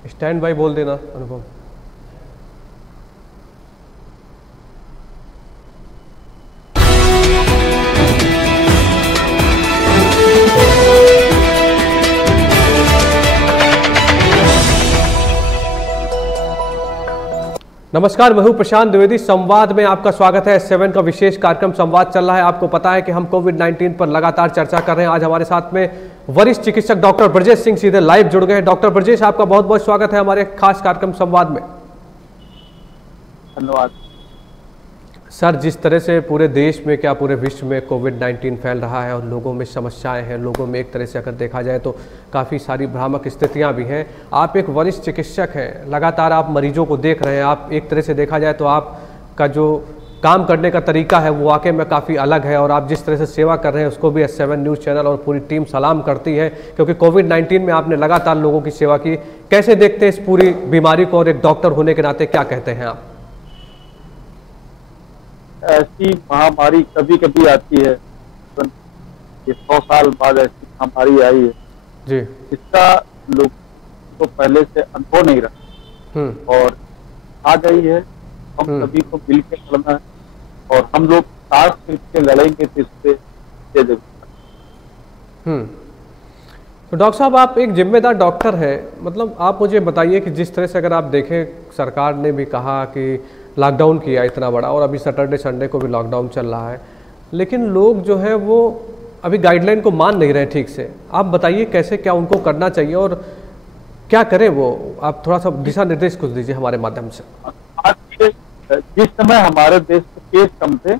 Stand by बोल देना अनुपम। नमस्कार, मैं हूं प्रशांत द्विवेदी। संवाद में आपका स्वागत है। S7 का विशेष कार्यक्रम संवाद चल रहा है। आपको पता है कि हम कोविड-19 पर लगातार चर्चा कर रहे हैं। आज हमारे साथ में वरिष्ठ चिकित्सक डॉक्टर ब्रजेश सिंह सीधे लाइव जुड़ गए हैं। डॉक्टर ब्रजेश, आपका बहुत बहुत स्वागत है हमारे खास कार्यक्रम संवाद में। धन्यवाद सर, जिस तरह से पूरे देश में क्या पूरे विश्व में कोविड-19 फैल रहा है और लोगों में समस्याएं हैं, लोगों में एक तरह से अगर देखा जाए तो काफ़ी सारी भ्रामक स्थितियां भी हैं। आप एक वरिष्ठ चिकित्सक हैं, लगातार आप मरीजों को देख रहे हैं। आप एक तरह से देखा जाए तो आपका जो काम करने का तरीका है वो वाकई में काफ़ी अलग है, और आप जिस तरह से सेवा कर रहे हैं उसको भी S7 न्यूज़ चैनल और पूरी टीम सलाम करती है, क्योंकि कोविड-19 में आपने लगातार लोगों की सेवा की। कैसे देखते हैं इस पूरी बीमारी को, और एक डॉक्टर होने के नाते क्या कहते हैं आप? ऐसी महामारी कभी कभी आती है, ये 100 साल बाद ऐसी महामारी आई है जी। इसका लोग तो पहले से अनुभव नहीं रहा और आ गई है। हम सभी को मिल के लड़ना है और हम लोग साथ मिलकर लड़ेंगे तो इससे तो डॉक्टर साहब, आप एक जिम्मेदार डॉक्टर हैं, मतलब आप मुझे बताइए कि जिस तरह से अगर आप देखें, सरकार ने भी कहा कि लॉकडाउन किया इतना बड़ा, और अभी सैटरडे संडे को भी लॉकडाउन चल रहा है, लेकिन लोग जो है वो अभी गाइडलाइन को मान नहीं रहे ठीक से। आप बताइए कैसे, क्या उनको करना चाहिए और क्या करें वो? आप थोड़ा सा दिशा निर्देश कुछ दीजिए हमारे माध्यम से। आज जिस समय हमारे देश में केस कम थे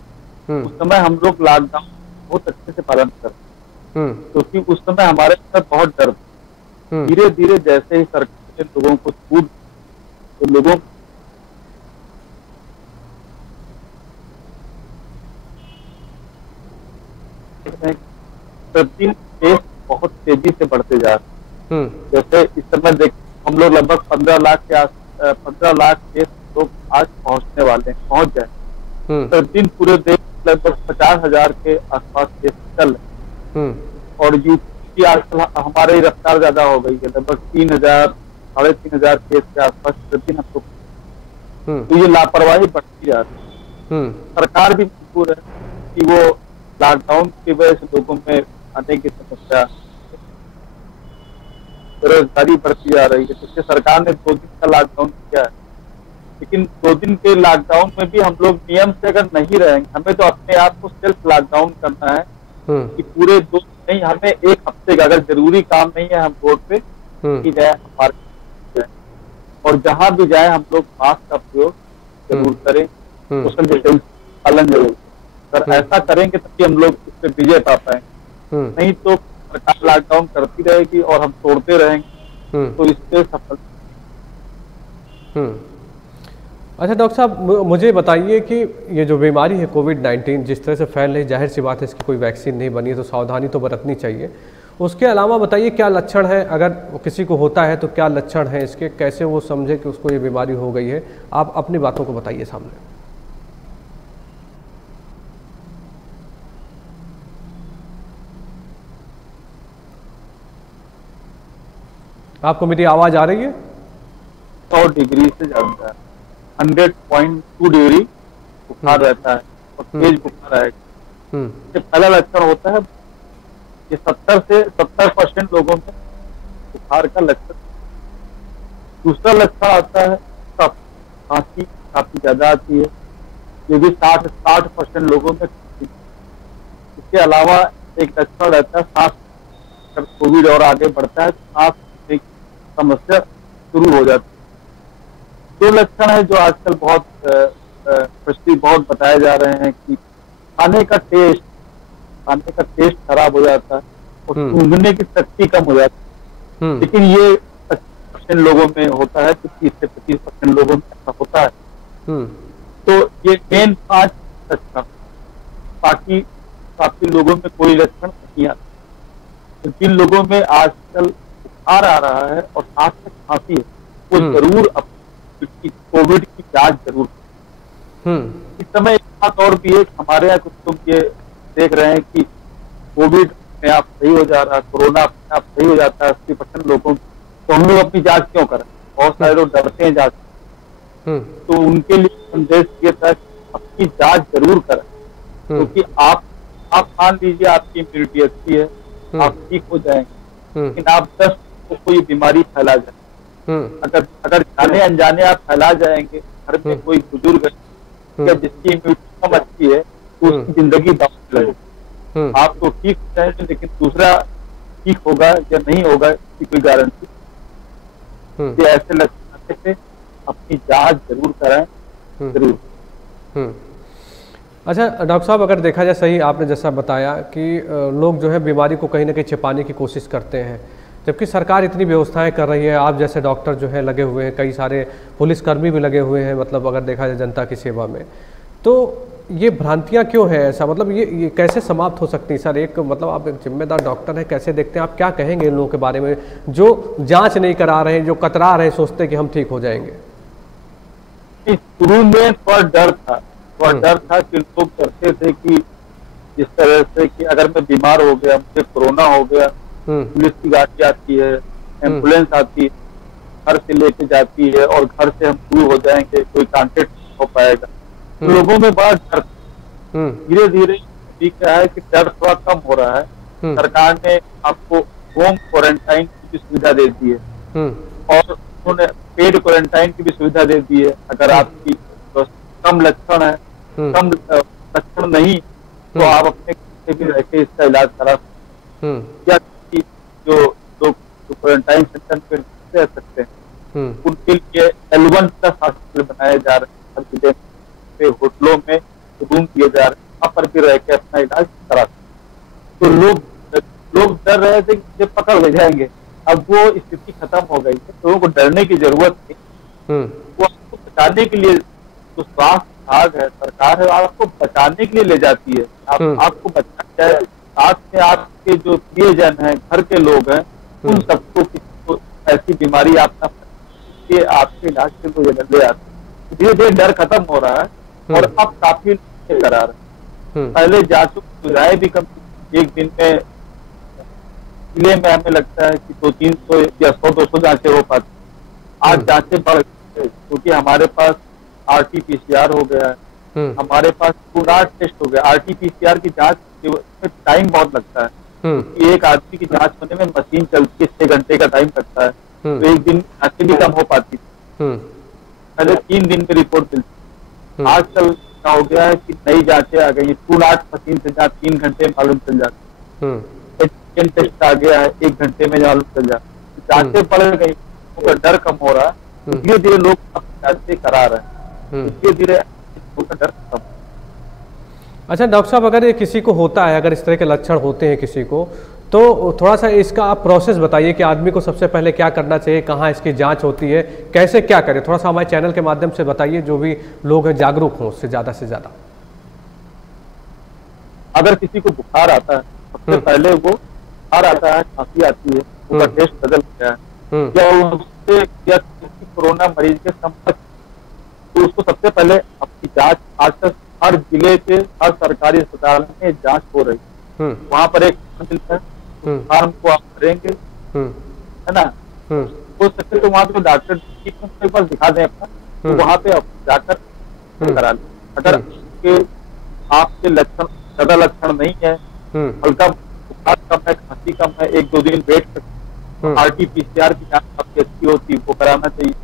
उस समय हम लोग लॉकडाउन बहुत अच्छे से पालन करते, क्योंकि उस समय हमारे अंदर बहुत डर था। धीरे धीरे जैसे ही सरकार ने लोगों को छूट, तो लोगों प्रतिदिन केस बहुत तेजी से बढ़ते जा रहे हैं। जैसे इस समय देख हम लोग लगभग 15 लाख केस लोग आज पहुंचने वाले हैं, पहुंच जाए। प्रतिदिन पूरे देश लगभग 50,000 के आसपास केस चल रहे हैं और यूपी आजकल हमारे ही रफ्तार ज्यादा हो गई है, लगभग 3,000 साढ़े 3,000 केस के आसपास प्रतिदिन हम लोग। तो ये लापरवाही बढ़ती जा रही है। सरकार भी मजबूर है कि वो लॉकडाउन की वजह से लोगों में आने की समस्या, बेरोजगारी बढ़ती जा रही है, तो इसलिए सरकार ने 2 दिन का लॉकडाउन किया है। लेकिन 2 दिन के लॉकडाउन में भी हम लोग नियम से अगर नहीं रहेंगे, हमें तो अपने आप को सेल्फ लॉकडाउन करना है कि पूरे 2 नहीं, हमें 1 हफ्ते का, अगर जरूरी काम नहीं है हम रोड पे की जाए हमारे, और जहां भी जाए हम लोग मास्क का प्रयोग जरूर करें, सोशल डिस्टेंस पालन जरूर। अगर ऐसा करेंगे तभी हम लोग इस पे विजय पा पाएंगे, नहीं तो सरकार लॉकडाउन करती रहेगी और हम तोड़ते रहेंगे, तो इससे सफल। अच्छा डॉक्टर साहब, मुझे बताइए कि ये जो बीमारी है कोविड-19 जिस तरह से फैल रही, जाहिर सी बात है इसकी कोई वैक्सीन नहीं बनी है, तो सावधानी तो बरतनी चाहिए। उसके अलावा बताइए क्या लक्षण है, अगर किसी को होता है तो क्या लक्षण है इसके, कैसे वो समझे कि उसको ये बीमारी हो गई है? आप अपनी बातों को बताइए सामने। आपको मेरी आवाज आ रही है? 100 डिग्री से ज्यादा है, 100.2 डिग्री बुखार रहता है और तेज बुखार आएगा। ये पहला लक्षण होता है। ये 70% लोगों में बुखार का लक्षण। दूसरा लक्षण आता है कफ, खांसी काफी ज्यादा आती है, ये भी 60% लोगों में। इसके अलावा एक लक्षण रहता है सांस, अगर कोविड और आगे बढ़ता है सांस एक समस्या शुरू हो जाती है। 2 लक्षण है जो आजकल बहुत बहुत बताए जा रहे हैं कि खाने का टेस्ट खराब हो जाता है और सूंघने की शक्ति कम हो जाती है। लेकिन ये 25% लोगों में होता है, 30 से 25% लोगों में ऐसा होता है। तो ये मेन 5 लक्षण, बाकी काफी लोगों में कोई लक्षण नहीं आता। तो जिन लोगों में आजकल बुखार आ रहा है और साथ में खांसी है, वो जरूर कोविड की जांच जरूर। इस समय एक बात और भी है, हमारे यहाँ कुछ लोग ये देख रहे हैं कि कोविड में आप सही हो जा रहा है, कोरोना अपने आप सही हो जाता है 80% लोगों, तो हम लोग अपनी जांच क्यों करें? बहुत सारे लोग डरते हैं जाते, तो उनके लिए संदेश ये था अपनी जांच जरूर करें, क्योंकि आप मान लीजिए आपकी इम्यूनिटी अच्छी है, आप ठीक हो जाएंगे, लेकिन आप 10 को कोई बीमारी फैला जाए, अगर जाने अनजाने आप फैला जाएंगे, घर में कोई बुजुर्ग है या जिसकी इम्यूनिटी कम अच्छी है तो उसकी जिंदगी दांव पे लगे। आप तो ठीक हो जाएंगे लेकिन दूसरा ठीक होगा या नहीं होगा इसकी कोई गारंटी। ऐसे लक्षण से अपनी जांच जरूर कराएं, जरूर। अच्छा डॉक्टर साहब, अगर देखा जाए सही आपने जैसा बताया कि लोग जो है बीमारी को कहीं ना कहीं छिपाने की कोशिश करते हैं, जबकि सरकार इतनी व्यवस्थाएं कर रही है, आप जैसे डॉक्टर जो है लगे हुए हैं, कई सारे पुलिसकर्मी भी लगे हुए हैं, मतलब अगर देखा जाए जनता की सेवा में, तो ये भ्रांतियां क्यों हैं ऐसा, मतलब ये कैसे समाप्त हो सकती हैं सर? एक मतलब आप एक जिम्मेदार डॉक्टर हैं, कैसे देखते हैं आप, क्या कहेंगे इन लोगों के बारे में जो जांच नहीं करा रहे हैं, जो कतरा रहे हैं, सोचते कि हम ठीक हो जाएंगे? शुरू में थोड़ा डर था कि लोग डरते थे कि जिस तरह से कि अगर मैं बीमार हो गया, मुझे कोरोना हो गया, पुलिस की गाड़ी आती है, एम्बुलेंस आती है, घर से लेके जाती है और घर से हम दूर हो जाएंगे, कोई कांटेक्ट नहीं हो पाएगा। लोगों में बड़ा डर, धीरे धीरे क्या है कि डर थोड़ा कम हो रहा है। सरकार ने आपको होम क्वारंटाइन की भी सुविधा दे दी है और उन्होंने पेड क्वारंटाइन की भी सुविधा दे दी है। अगर आपकी कम लक्षण है, कम लक्षण नहीं, तो आप अपने घर से भी रह के इसका इलाज करा सकते हैं, या जो क्वारंटाइन सेंटर पे रह सकते हैं उनके लिए L1+ हॉस्पिटल बनाए जा रहे हैं, होटलों में रूम दिए जा रहे हैं, वहां पर भी रह के अपना इलाज करा सकते। तो लोग डर रहे थे कि पकड़ ले जाएंगे, अब वो स्थिति खत्म हो गई है, लोगों को डरने की जरूरत नहीं। वो आपको बचाने के लिए, जो स्वास्थ्य विभाग है, सरकार है, आपको बचाने के लिए ले जाती है, आपको बचाना है। साथ में आपके जो प्रियजन है, घर के लोग हैं, उन सबको किसी ऐसी बीमारी आप ना कि आपके इलाज के लिए ले आते। धीरे धीरे डर खत्म हो रहा है और अब काफी करा रहे हैं। पहले जांचों की सुविधाएं भी कम, एक दिन में जिले में हमें लगता है कि 200-300 या 100-200 जांचें हो पाती, आज जांचें बढ़ गई क्योंकि हमारे पास RT-PCR हो गया है, हमारे पास पूरा टेस्ट हो गया। RT-PCR की जांच में टाइम बहुत लगता है, एक आदमी की जांच होने में मशीन चलती है, 6 घंटे का टाइम लगता है, तो एक दिन जांचें भी कम हो पाती थी, पहले 3 दिन में रिपोर्ट मिलती। आजकल क्या हो गया है कि नई जांचें आ गई, पूरा मशीन से जांच 3 घंटे में मालूम चल जाती है, टेस्ट आ गया है 1 घंटे में मालूम चल जाती, जांचें बढ़ गई, उनका डर कम हो रहा है, धीरे धीरे लोग जांचें करा रहे हैं, धीरे धीरे डर कम। अच्छा डॉक्टर साहब, अगर ये किसी को होता है, अगर इस तरह के लक्षण होते हैं किसी को, तो थोड़ा सा इसका आप प्रोसेस बताइए कि आदमी को सबसे पहले क्या करना चाहिए, कहाँ इसकी जांच होती है, कैसे क्या करें, थोड़ा सा हमारे चैनल के माध्यम से बताइए, जो भी लोग हैं जागरूक हों उससे ज़्यादा। अगर किसी को बुखार आता है, सबसे पहले वो बुखार आता है, खांसी आती है, उसका टेस्ट बदल गया है, या उससे या किसी कोरोना मरीज के संपर्क, तो उसको सबसे पहले अपनी जांच, आजकल हर जिले के हर सरकारी अस्पताल में जांच हो रही है, वहाँ पर एक मिलता है, फॉर्म को आप भरेंगे, है ना, हो सके तो वहाँ पे डॉक्टर एक बार दिखा दें अपना, तो वहाँ पे जाकर करा लें। अगर आपके लक्षण ज्यादा लक्षण नहीं है, हल्का बुखार कम है, खांसी कम है, 1-2 दिन वेट सकते, RT-PCR की जांच आपकी अच्छी होती है, वो कराना चाहिए।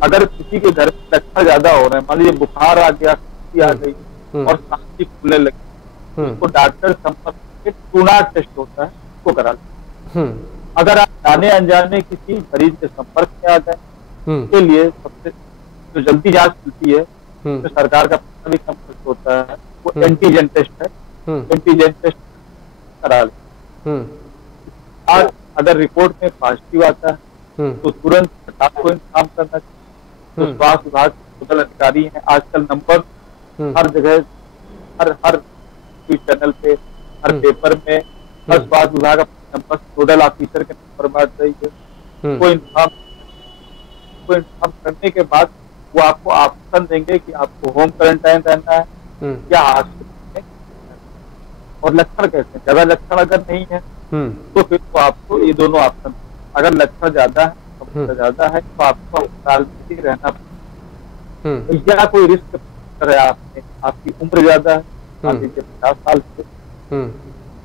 अगर किसी के घर में लक्षण ज्यादा हो रहे हैं, मान लीजिए बुखार आ गया, खांसी आ गई और सांस खुलने लगी, तो डॉक्टर संपर्क के टूना टेस्ट होता है, उसको करा लें। अगर आप जाने अनजाने किसी मरीज के संपर्क में आ जाए, उसके लिए सबसे जो जल्दी जांच मिलती है, तो सरकार का भी कम खर्च होता है, वो एंटीजन टेस्ट है, एंटीजन टेस्ट करा लें। आज अगर रिपोर्ट में पॉजिटिव आता है तो तुरंत आपको इंतजाम करना चाहिए। तो स्वास्थ्य विभाग के नोडल अधिकारी हैं, आजकल नंबर हर जगह, हर चैनल पे, हर पेपर में, हर स्वास्थ्य विभाग अपने नंबर नोडल ऑफिसर के नंबर बांट रही है। वो इंतजाम करने के बाद वो आपको ऑप्शन देंगे कि आपको होम क्वारंटाइन रहना है या हॉस्पिटल में, और लक्षण कैसे, ज्यादा लक्षण अगर नहीं है तो फिर तो आपको ये दोनों ऑप्शन, अगर लक्षण ज्यादा है तो ज्यादा है तो आपको अस्पताल में ही रहना पड़ेगा, या कोई रिस्क है आपने, आपकी उम्र ज्यादा है, मान लीजिए 50 साल से,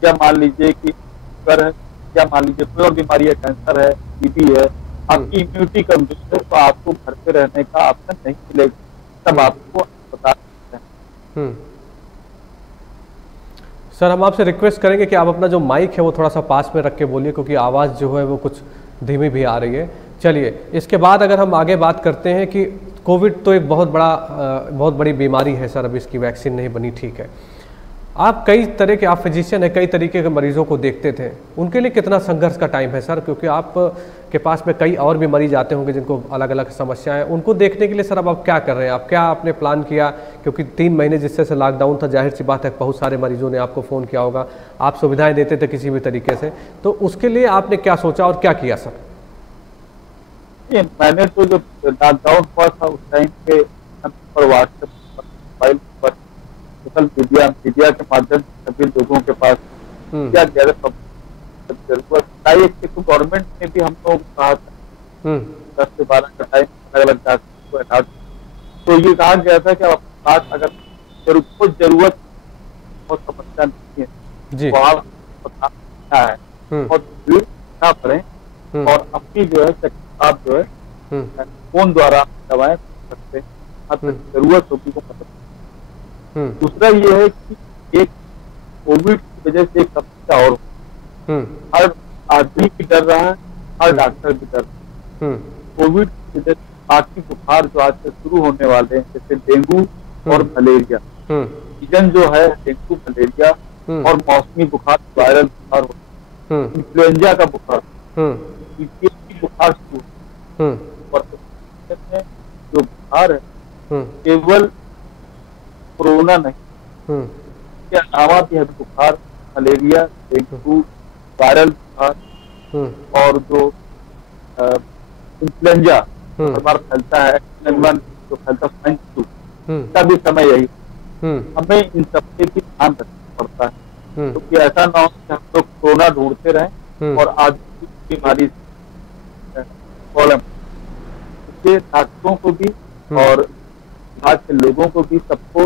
या मान लीजिए कि शुगर है, या मान लीजिए कोई और बीमारी है, कैंसर है, टीबी है, आपकी इम्यूनिटी कमजोर है, तो आपको घर पे रहने का ऑप्शन नहीं मिलेगा, तब आपको अस्पताल में। सर हम आपसे रिक्वेस्ट करेंगे कि आप अपना जो माइक है वो थोड़ा सा पास में रख के बोलिए, क्योंकि आवाज़ जो है वो कुछ धीमी भी आ रही है। चलिए, इसके बाद अगर हम आगे बात करते हैं कि कोविड तो एक बहुत बड़ी बीमारी है सर, अभी इसकी वैक्सीन नहीं बनी, ठीक है। आप कई तरह के, आप फिजिशियन हैं, कई तरीके के मरीजों को देखते थे, उनके लिए कितना संघर्ष का टाइम है सर? क्योंकि आप के पास में कई और भी मरीज आते होंगे जिनको अलग अलग समस्याएं, उनको देखने के लिए सर अब आप क्या कर रहे हैं? आप क्या आपने प्लान किया? क्योंकि 3 महीने जिससे से लॉकडाउन था, जाहिर सी बात है बहुत सारे मरीजों ने आपको फ़ोन किया होगा, आप सुविधाएं देते थे किसी भी तरीके से, तो उसके लिए आपने क्या सोचा और क्या किया सर? मैंने तो जो लॉकडाउन हुआ था उस टाइम पे पर व्हाट्सएप पर, मोबाइल पर, सोशल मीडिया के माध्यम से सभी लोगों के पास क्या जरूरत आई, तो गवर्नमेंट ने भी हम लोग कहा था 10 से 12 का टाइम अलग अलग डॉक्टर को हटा, तो ये कहा गया था कि आप पास अगर कुछ जरूरत और समस्या नहीं है तो आप है और भीड़ ना पड़े, और अपनी जो है आप जो है फोन द्वारा दवाएं सकते हैं, जरूरत होगी वो मतलब। दूसरा ये है कि एक कोविड की वजह से एक समस्या और हर आदमी भी डर रहा है, हर डॉक्टर भी डर रहा है। कोविड की वजह से बाकी बुखार जो आज से शुरू होने वाले हैं, जैसे डेंगू और मलेरिया, सीजन जो है डेंगू मलेरिया और मौसमी बुखार, वायरल बुखार, इन्फ्लुएंजा का बुखार, बुखार शुरू, और जो बुखार है केवल कोरोना नहीं, इसके अलावा भी है बुखार, मलेरिया, डेंगू, वायरल बुखार और जो इन्फ्लुएंजा हमारा फैलता है, जो फैलता स्वाइन फ्लू, इसका भी समय यही, हमें इन सबके भी ध्यान रखना पड़ता है, क्योंकि ऐसा ना हो कि हम लोग कोरोना ढूंढते रहें और आज बीमारी प्रॉब्लम, इसलिए डॉक्टरों को भी और आज के लोगों को भी, सबको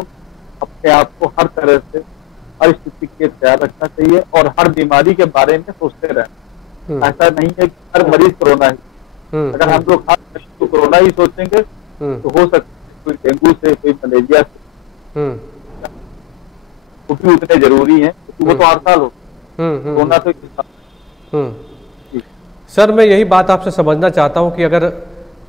अपने आप को हर तरह से हर स्थिति के तैयार रखना चाहिए और हर बीमारी के बारे में सोचते रहना। ऐसा नहीं है कि हर मरीज कोरोना ही, अगर हम लोग हर मरीज को कोरोना ही सोचेंगे तो हो सकता है कोई डेंगू से, कोई मलेरिया से, वो भी उतने जरूरी है क्योंकि वो तो हर साल हो, कोरोना तो सर मैं यही बात आपसे समझना चाहता हूँ कि अगर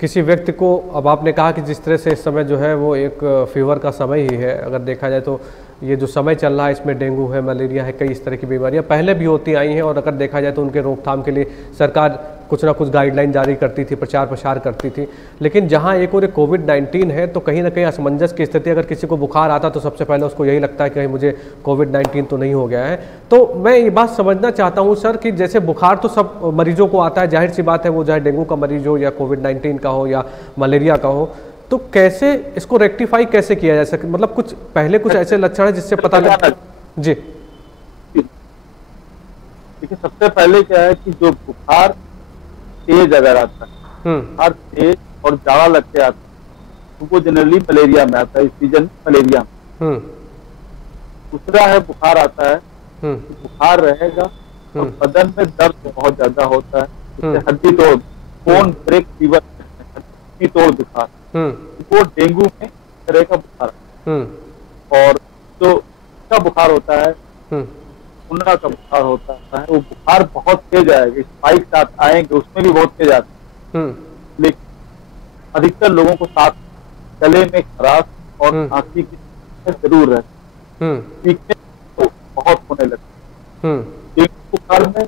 किसी व्यक्ति को, अब आपने कहा कि जिस तरह से इस समय जो है वो एक फीवर का समय ही है, अगर देखा जाए तो ये जो समय चल रहा है इसमें डेंगू है, मलेरिया है, कई इस तरह की बीमारियां पहले भी होती आई हैं, और अगर देखा जाए तो उनके रोकथाम के लिए सरकार कुछ ना कुछ गाइडलाइन जारी करती थी, प्रचार प्रसार करती थी। लेकिन जहां एक और कोविड-19 है तो कहीं ना कहीं असमंजस की स्थिति, अगर किसी को बुखार आता तो सबसे पहले उसको यही लगता है कि कहीं मुझे कोविड-19 तो नहीं हो गया है। तो मैं ये बात समझना चाहता हूं सर कि जैसे बुखार तो सब मरीजों को आता है, जाहिर सी बात है, वो चाहे डेंगू का मरीज हो या कोविड-19 का हो या मलेरिया का हो, तो कैसे इसको रेक्टिफाई कैसे किया जा सके? मतलब कुछ पहले कुछ ऐसे लक्षण है जिससे पता लगे? जी देखिए, सबसे पहले क्या है कि जो बुखार तेज अगर आता है, बुखार तेज और ज्यादा लगते आता है तो वो जनरली मलेरिया में आता है, इस सीजन मलेरिया में। दूसरा है बुखार आता है, बुखार रहेगा और बदन में दर्द बहुत ज्यादा होता है, जैसे हड्डी तोड़, बोन ब्रेक फीवर, हड्डी तोड़ बुखार, वो डेंगू में तरह का बुखार है। और जो का बुखार होता है, उन्ना का बुखार होता है, वो बुखार बहुत तेज आएगा, स्पाइक साथ आएंगे, उसमें भी बहुत तेज आते हैं। लेकिन अधिकतर लोगों को साथ गले में खराश और खांसी की जरूर है, सीखने तो बहुत होने लगते हैं। डेंगू बुखार में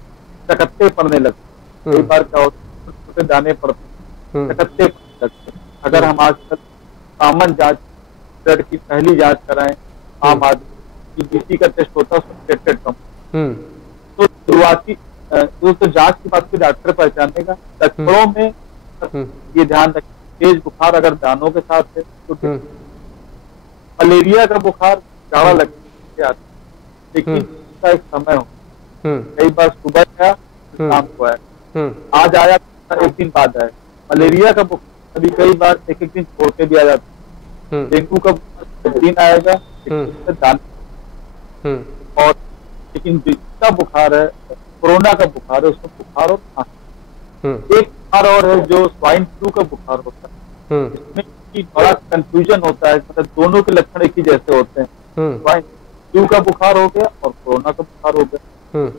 चकत्ते पड़ने लगते हैं, कई बार क्या होता है छोटे दाने पड़ते हैं, चकत्ते पड़ने लगते हैं। अगर हम आजकल कॉमन जांच, ब्लड की पहली जांच कराएं, आम आदमी बीपी का टेस्ट होता है उसमें प्लेटलेट कम, तो शुरुआती तो जांच की बात को डॉक्टर पहचानेगा। लक्षणों में ये ध्यान रखें, तेज बुखार अगर दानों के साथ है तो मलेरिया का बुखार ज्यादा लगने आता है, लेकिन इसका एक समय हो, कई बार सुबह आया शाम को आया, आज आया एक दिन बाद आया, मलेरिया का बुखार अभी कई बार एक दिन छोड़ के भी आ जाता है। डेंगू का दिन आएगा और लेकिन जिसका बुखार है, कोरोना का बुखार है, उसका बुखार और खांसी। एक बुखार और है जो स्वाइन फ्लू का बुखार होता है, इसमें बड़ा कंफ्यूजन होता है, मतलब दोनों के लक्षण एक ही जैसे होते हैं। स्वाइन फ्लू का बुखार हो गया और कोरोना का बुखार हो गया,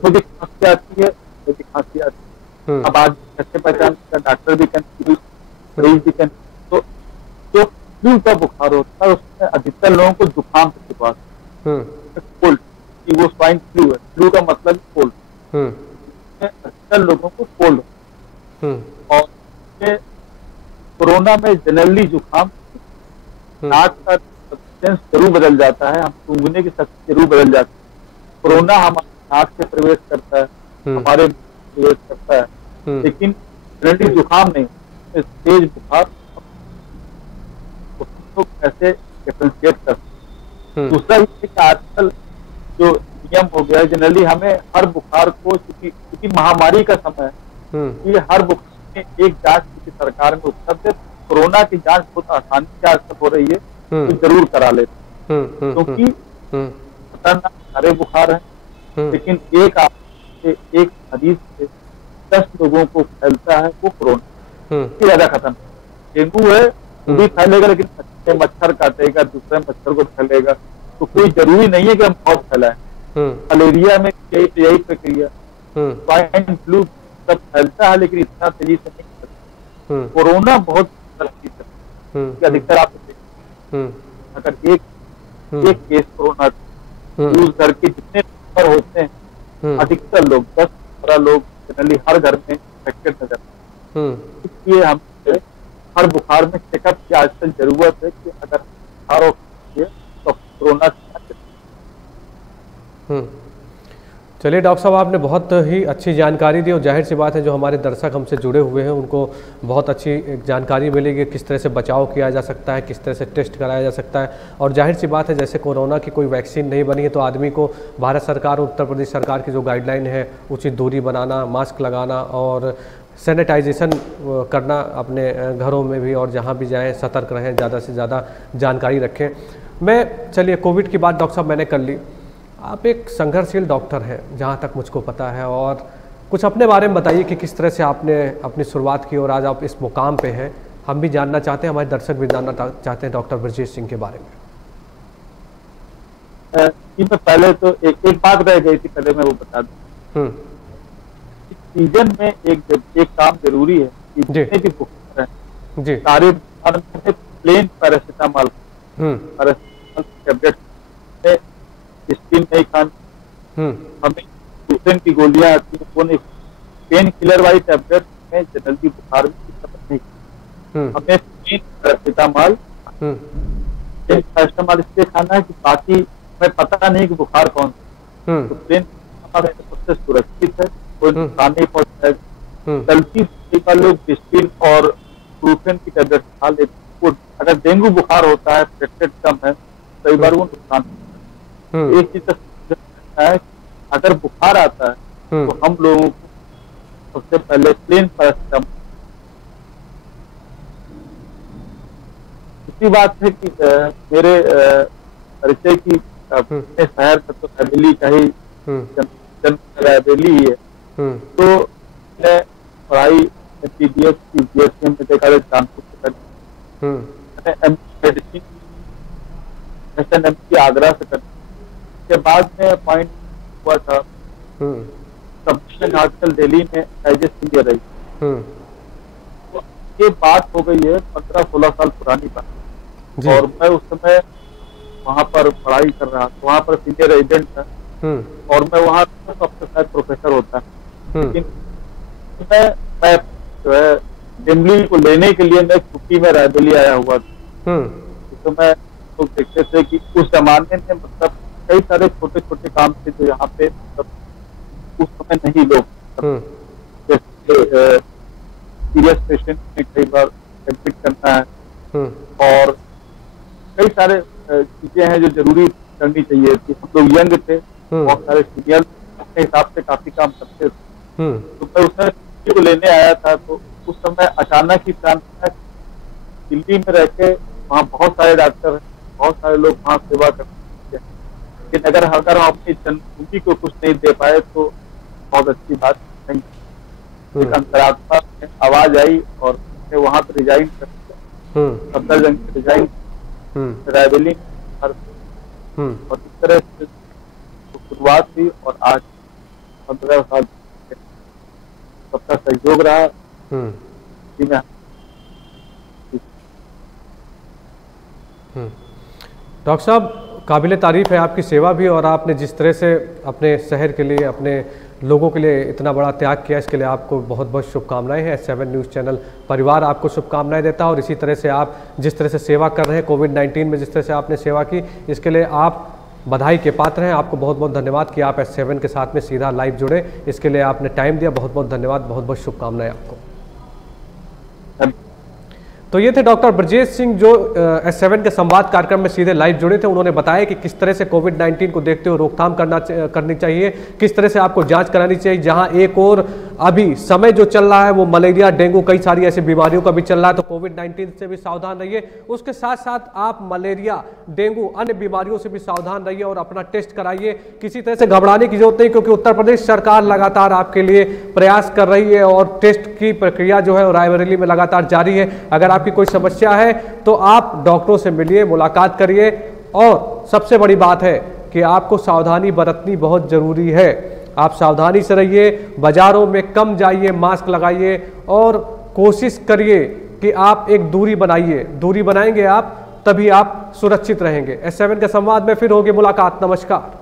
मुझे खांसी आती है, मुझे खांसी आती है। अब आज कैसे पहचान, डॉक्टर भी कंफ्यूज, मरीज भी कंफ्यूज। तो जो फ्लू का बुखार होता है उसमें अधिकतर लोगों को जुकाम से शुरुआत, कोल्ड, कि वो स्वाइन फ्लू है, फ्लू का मतलब कोल्ड, अधिकतर लोगों को कोल्ड। और कोरोना में जनरली जुकाम, नाक का सब्सटेंस जरूर बदल जाता है, हम सूंघने की शक्ति जरूर बदल जाती है। कोरोना हमारे नाक से प्रवेश करता है, हमारे प्रवेश करता है, लेकिन जनरली जुकाम नहीं, तेज बुखार उसको कैसे डिफरेंशिएट करते हैं। दूसरा ये कि आजकल जो नियम हो गया है, जनरली हमें हर बुखार को, क्योंकि महामारी का समय है, ये हर बुखार में एक जांच किसी सरकार में उपलब्ध है। कोरोना की जांच बहुत आसानी से आजकल हो रही है, तो जरूर करा लेते हैं, क्योंकि खतरनाक सारे बुखार हैं, लेकिन एक मरीज से 10 लोगों को फैलता है वो कोरोना, ज्यादा खतरनाक। डेंगू है वो भी फैलेगा, लेकिन मच्छर काटेगा, दूसरे मच्छर को फैलेगा, तो कोई जरूरी नहीं है कि हम बहुत फैलाएं। मलेरिया में यही प्रक्रिया, स्वाइन फ्लू सब फैलता है लेकिन इतना तेजी से नहीं फैलता। कोरोना बहुत अधिकतर आप अगर एक केस कोरोना यूज करके जितने नंबर होते हैं, अधिकतर लोग 10-15 लोग जनरली हर घर में इन्फेक्टेड नजर। इसलिए हम हर बुखार में चेकअप की आजकल जरूरत है कि अगर बुखार हो तो कोरोना। चलिए डॉक्टर साहब, आपने बहुत ही अच्छी जानकारी दी और जाहिर सी बात है जो हमारे दर्शक हमसे जुड़े हुए हैं उनको बहुत अच्छी जानकारी मिलेगी किस तरह से बचाव किया जा सकता है, किस तरह से टेस्ट कराया जा सकता है। और जाहिर सी बात है जैसे कोरोना की कोई वैक्सीन नहीं बनी है तो आदमी को भारत सरकार और उत्तर प्रदेश सरकार की जो गाइडलाइन है, उचित दूरी बनाना, मास्क लगाना और सैनिटाइजेशन करना, अपने घरों में भी और जहाँ भी जाएँ सतर्क रहें, ज़्यादा से ज़्यादा जानकारी रखें। चलिए कोविड की बात डॉक्टर साहब मैंने कर ली, आप एक संघर्षशील डॉक्टर हैं जहाँ तक मुझको पता है, और कुछ अपने बारे में बताइए कि किस तरह से आपने अपनी शुरुआत की और आज आप इस मुकाम पे हैं। हम भी जानना चाहते हैं, हमारे दर्शक भी जानना चाहते हैं डॉक्टर ब्रजेश सिंह के बारे में। पहले तो एक बात रह गई थी, पहले मैं वो बता दूं। सीजन में एक काम जरूरी है कि जितने भी बुखार हैं जी, सारे प्लेन पैरासिटामॉल टैबलेट स्टीम नहीं खानी, हमें ग्लूटेन की गोलियां आती हैं वो नहीं, पेन किलर वाली टैबलेट में जनरली बुखार में खपत नहीं, हमें प्लेन पैरासिटामॉल इसलिए खाना है कि बाकी हमें पता नहीं कि बुखार कौन सा, तो प्लेन सबसे सुरक्षित है, कोई नुकसान नहीं पहुंचाएगा। गलती से लोग डिस्टिल और ग्लूटेन की टैबलेट खा लेते, अगर डेंगू बुखार होता है, प्लेटलेट कम है, कई बार वो नुकसान। एक चीज है, अगर बुखार आता है तो हम लोगों को सबसे पहले प्लेन पैरासिटामॉल। दूसरी बात है कि मेरे परिचय की अपने शहर का तो रायबरेली का ही रायबरेली ही है, तो मैं पढ़ाई PDS की GSM में देखा कानपुर से करी, मेडिसिन SNMC आगरा से करी, के बाद में अपॉइंट हुआ था सबमिशन आजकल दिल्ली में एज ए सीनियर रही। तो ये बात हो गई है 15-16 साल पुरानी बात, और मैं उस समय वहाँ पर पढ़ाई कर रहा था, वहाँ पर सीनियर एजेंट था और मैं वहाँ सबसे शायद प्रोफेसर होता है, लेकिन मैं जो है दिल्ली को लेने के लिए मैं छुट्टी में रायबरेली आया हुआ था। तो मैं तो देखते थे कि उस जमाने में मतलब कई सारे छोटे छोटे काम थे जो यहाँ पे मतलब उस समय नहीं लोग, जैसे सीरियस पेशेंट में कई बार एडमिट करना है और कई सारे चीजें हैं जो जरूरी करनी चाहिए थी। हम लोग यंग थे, बहुत सारे सीनियर अपने हिसाब से काफी काम करते थे, तो मैं उसमें को लेने आया था, तो उस समय अचानक ही प्लान था। दिल्ली में रह के वहाँ बहुत सारे डॉक्टर हैं, बहुत सारे लोग वहाँ सेवा करते हैं, लेकिन अगर हम अपनी जनभूमि को कुछ नहीं दे पाए तो बहुत अच्छी बात नहीं। एक अंतरात्मा में आवाज आई और वहाँ पे रिजाइन कर दिया, सफदरजंग से रिजाइन, रायबरेली और इस तरह से शुरुआत हुई और आज 15 साल सबका सहयोग रहा। डॉक्टर साहब, काबिल तारीफ है आपकी सेवा भी, और आपने जिस तरह से अपने शहर के लिए, अपने लोगों के लिए इतना बड़ा त्याग किया, इसके लिए आपको बहुत बहुत शुभकामनाएं हैं। S7 न्यूज़ चैनल परिवार आपको शुभकामनाएं देता है, और इसी तरह से आप जिस तरह से सेवा कर रहे हैं कोविड-19 में, जिस तरह से आपने सेवा की, इसके लिए आप बधाई के पात्र हैं। आपको बहुत बहुत धन्यवाद कि आप S7 के साथ में सीधा लाइव जुड़े, इसके लिए आपने टाइम दिया। बहुत बहुत धन्यवाद, बहुत बहुत शुभकामनाएं आपको। तो ये थे डॉक्टर ब्रजेश सिंह जो S7 के संवाद कार्यक्रम में सीधे लाइव जुड़े थे। उन्होंने बताया कि किस तरह से कोविड-19 को देखते हुए रोकथाम करनी चाहिए, किस तरह से आपको जांच करानी चाहिए। जहां एक और अभी समय जो चल रहा है वो मलेरिया, डेंगू, कई सारी ऐसी बीमारियों का भी चल रहा है, तो कोविड-19 से भी सावधान रहिए। उसके साथ साथ आप मलेरिया, डेंगू, अन्य बीमारियों से भी सावधान रहिए और अपना टेस्ट कराइए। किसी तरह से घबराने की जरूरत नहीं, क्योंकि उत्तर प्रदेश सरकार लगातार आपके लिए प्रयास कर रही है और टेस्ट की प्रक्रिया जो है रायबरेली में लगातार जारी है। अगर आपकी कोई समस्या है तो आप डॉक्टरों से मिलिए, मुलाकात करिए, और सबसे बड़ी बात है कि आपको सावधानी बरतनी बहुत जरूरी है। आप सावधानी से रहिए, बाजारों में कम जाइए, मास्क लगाइए और कोशिश करिए कि आप एक दूरी बनाइए। दूरी बनाएंगे आप, तभी आप सुरक्षित रहेंगे। S7 के संवाद में फिर होगी मुलाकात। नमस्कार।